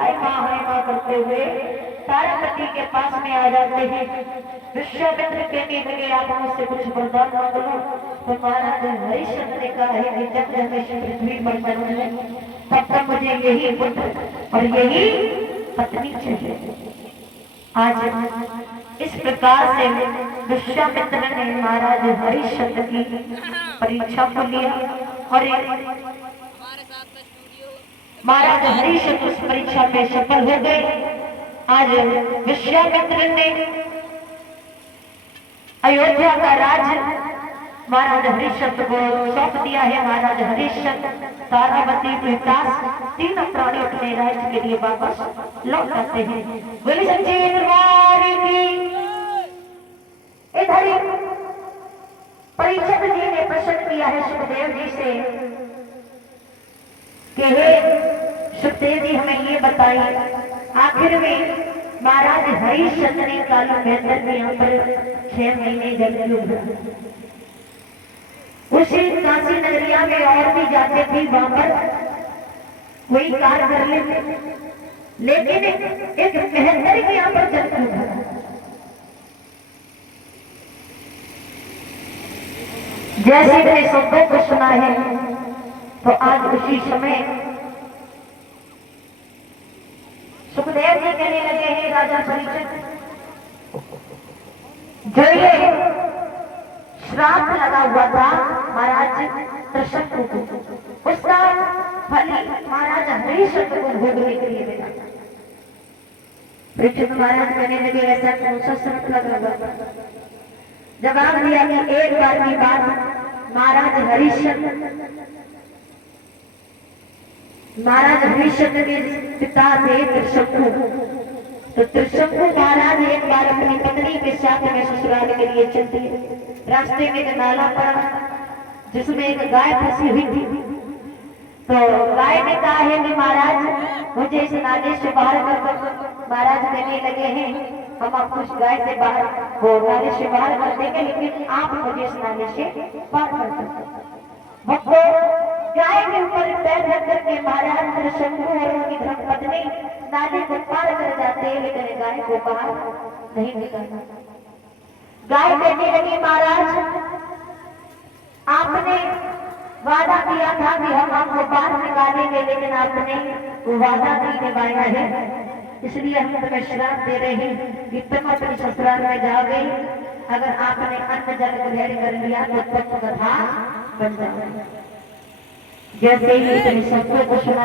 हाय माँ करते हुए तारापति के पास में आ जाते हैं। विश्वामित्र कहने लगे आप मुझसे कुछ वरदान मांग लो। तो महाराज हरिश्चंद्र ने कहा है कि जब जब मैं पृथ्वी पर जन्म है तब तक मुझे यही पुत्र और यही पत्नी चाहिए। आज इस प्रकार से विश्वामित्र ने महाराज हरिश्चंद्र की परीक्षा को लिया और महाराज हरिश्चंद्र उस परीक्षा में सफल हो गए। आज विश्वामित्र ने अयोध्या का राज्य महाराज हरिश्चंद्र को सौंप दिया है। महाराज हरिश्चंद्र तारावती विकास तीनों प्राणियों अपने राज्य के लिए वापस लौट आते हैं। बोले सच्चे दरबार की। इधर परीक्षित जी ने प्रश्न किया है सुखदेव जी से कि हे सुखदेव जी हमें ये बताइए आखिर में महाराज हरिश्चंद्र ने काली बेहतर में यहाँ पर 6 महीने जल क्यों भरा। उसी काशी नगरिया में और भी जाते थे वहां पर कोई कार्य कर लेते, लेकिन एक मेहंदर के यहाँ पर जल क्यों भरा। जैसे मैंने शब्दों को सुना है तो आज उसी समय सुखदेव जी कहने लगे हैं राजा परीक्षित जो ये श्राप लगा हुआ था महाराज त्रिशंकु को उसका फल महाराज हरिश्चंद्र को भोगने के लिए मिला। परीक्षित महाराज कहने लगे ऐसा कौन सा श्राप लगा हुआ था। जवाब दिया कि एक बार की बात महाराज हरिश्चंद्र के पिता थे त्रिशंकु। तो त्रिशंकु महाराज एक बार अपनी पत्नी के साथ में ससुराल के लिए चलते रास्ते में एक नाला पड़ा जिसमें एक गाय फंसी हुई थी। तो गाय ने कहा है कि महाराज मुझे इस नाले से बाहर कर दो। महाराज कहने लगे हैं हम आपको इस गाय से बाहर वो नाले से बाहर कर देंगे लेकिन आप मुझे इस नाले से पार कर दो। गाय के ऊपर पैर रख करके महाराज त्रिशंकु और उनकी धर्मपत्नी नाले को पार कर जाते हैं लेकिन गाय को बाहर नहीं निकलना। गाय कहने लगी महाराज आपने वादा किया था कि हम आपको बाहर निकालेंगे लेकिन आपने वादा नहीं निभाया है, इसलिए हम तुम्हें श्राप दे रहे हैं कि तुम अपने ससुराल में जाओगे। अगर आपने अन्न जल ग्रहण कर लिया तो तुम कथा बन जाओगे। जैसे ही सबको सुना